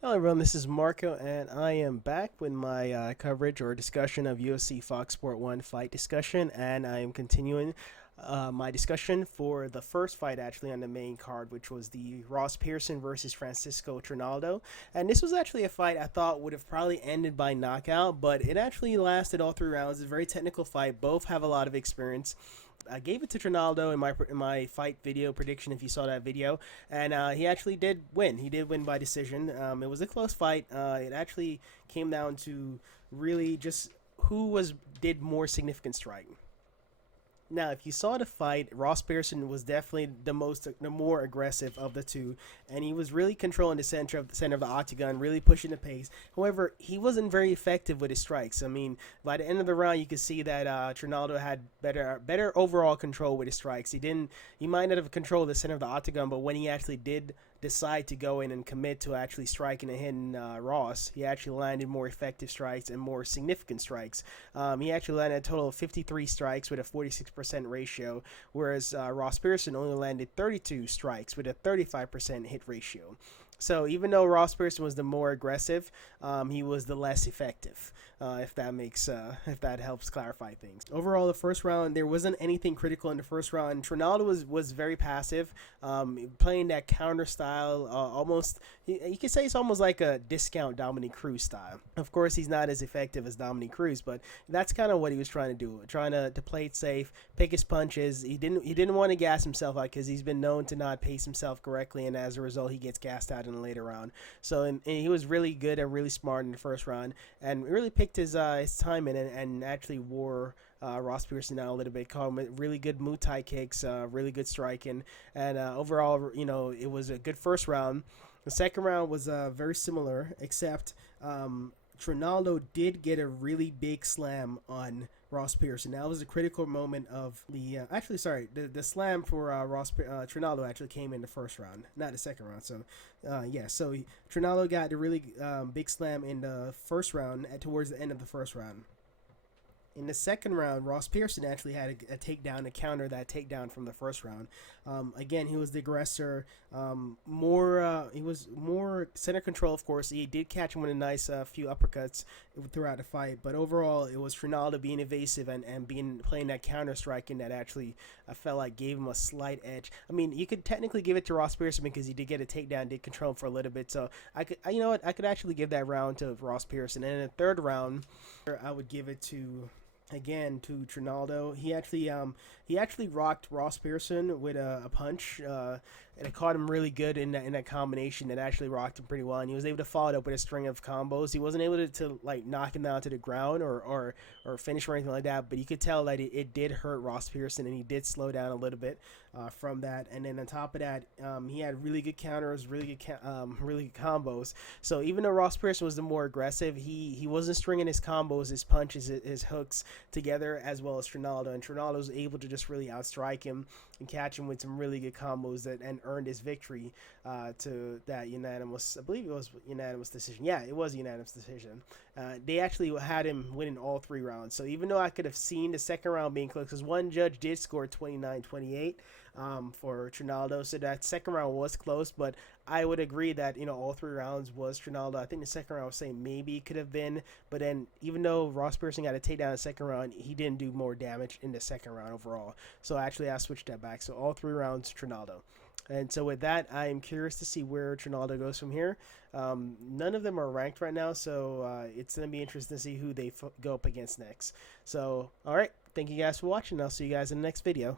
Hello everyone, this is Marco and I am back with my coverage or discussion of UFC Fox Sport 1 fight discussion, and I am continuing my discussion for the first fight actually on the main card, which was the Ross Pearson versus Francisco Trinaldo. And this was actually a fight I thought would have probably ended by knockout, but it actually lasted all 3 rounds. It's a very technical fight. Both have a lot of experience. I gave it to Trinaldo in my fight video prediction. If you saw that video, and he actually did win. He did win by decision. It was a close fight. It actually came down to really just who was did more significant striking. Now, if you saw the fight, Ross Pearson was definitely the more aggressive of the two, and he was really controlling the center of the octagon, really pushing the pace. However, he wasn't very effective with his strikes. I mean, by the end of the round, you could see that Trinaldo had better overall control with his strikes. He might not have controlled the center of the octagon, but when he actually did decide to go in and commit to actually striking and hitting Ross, he actually landed more effective strikes and more significant strikes. He actually landed a total of 53 strikes with a 46% ratio, whereas Ross Pearson only landed 32 strikes with a 35% hit ratio. So even though Ross Pearson was the more aggressive, he was the less effective. If that helps clarify things. Overall, the first round there wasn't anything critical in the first round. Trinaldo was very passive, playing that counter style. Almost you could say it's almost like a discount Dominick Cruz style. Of course, he's not as effective as Dominick Cruz, but that's kind of what he was trying to do, trying to play it safe, pick his punches. He didn't want to gas himself out because he's been known to not pace himself correctly, and as a result, he gets gassed out in the later round. So and he was really good and really smart in the first round, and really picked his timing and actually wore Ross Pearson down a little bit. Called him really good Muay Thai kicks, really good striking, and overall, it was a good first round. The second round was very similar, except Trinaldo did get a really big slam on Ross Pearson. That was a critical moment of the. The slam for Trinaldo actually came in the first round, not the second round. So Trinaldo got the really big slam in the first round towards the end of the first round. In the second round, Ross Pearson actually had a takedown to counter that takedown from the first round. Again, he was the aggressor. He was more center control, of course. He did catch him with a nice few uppercuts throughout the fight. But overall, it was Trinaldo being evasive and playing that counter striking that actually I felt like gave him a slight edge. I mean, you could technically give it to Ross Pearson because he did get a takedown, did control him for a little bit. So I could actually give that round to Ross Pearson. And in the third round, I would give it to Trinaldo. He actually rocked Ross Pearson with a punch, and it caught him really good in that combination that actually rocked him pretty well. And he was able to follow it up with a string of combos. He wasn't able to like knock him down to the ground or finish or anything like that, but you could tell that it did hurt Ross Pearson, and he did slow down a little bit from that. And then on top of that, he had really good counters, really good combos. So even though Ross Pearson was the more aggressive, he wasn't stringing his combos, his punches, his hooks together as well as Trinaldo, and Trinaldo was able to just really outstrike him and catch him with some really good combos and earned his victory to that unanimous, I believe it was unanimous decision. Yeah, it was a unanimous decision. They actually had him winning all 3 rounds. So even though I could have seen the second round being close, because one judge did score 29-28 for Trinaldo, so that second round was close, but I would agree that all 3 rounds was Trinaldo. I think the second round I was saying maybe it could have been, but then even though Ross Pearson got a takedown in the second round, he didn't do more damage in the second round overall. So actually I switched that back. So all 3 rounds Trinaldo. And so with that, I am curious to see where Trinaldo goes from here. None of them are ranked right now, so it's going to be interesting to see who they go up against next. So, all right. Thank you guys for watching. I'll see you guys in the next video.